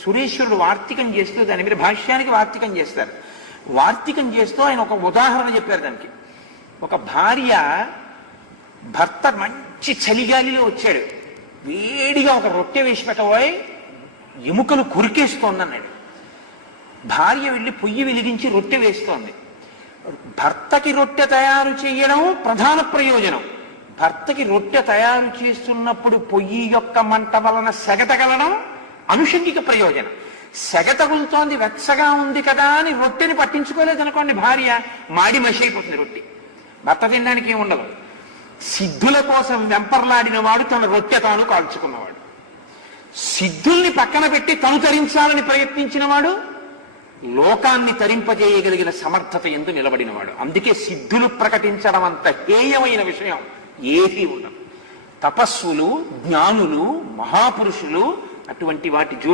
సురేశ్వరుడు వార్తికం చేస్తూ దాని మీద భాష్యానికి వార్తికం చేస్తారు. వార్తికం చేస్తూ ఆయన ఒక ఉదాహరణ చెప్పారు దానికి. ఒక భార్య భర్త మంచి చలిగాలిలో వచ్చాడు, వేడిగా ఒక రొట్టె వేసి పెట్టబోయి ఎముకలు కొరికేస్తోందన్నాడు. భార్య వెళ్ళి పొయ్యి వెలిగించి రొట్టె వేస్తోంది. భర్తకి రొట్టె తయారు చేయడం ప్రధాన ప్రయోజనం. భర్తకి రొట్టె తయారు చేస్తున్నప్పుడు పొయ్యి యొక్క మంట వలన సెగ తగలడం అనుషంగిక ప్రయోజనం. సెగ తగులుతోంది, వెచ్చగా ఉంది కదా అని రొట్టెని పట్టించుకోలేదనుకోండి, భార్య మాడి మసి అయిపోతుంది. రొట్టె భర్త తినడానికి ఏమి ఉండదు. సిద్ధుల కోసం వెంపర్లాడిన వాడు తన రొట్టె తాను కాల్చుకున్నవాడు. సిద్ధుల్ని పక్కన పెట్టి తను తరించాలని ప్రయత్నించిన వాడు లోకాన్ని తరింపజేయగలిగిన సమర్థత ఎందు నిలబడినవాడు. అందుకే సిద్ధులు ప్రకటించడం అంత హేయమైన విషయం ఏదీ ఉండదు. తపస్సులు, జ్ఞానులు, మహాపురుషులు అటువంటి వాటి జోడు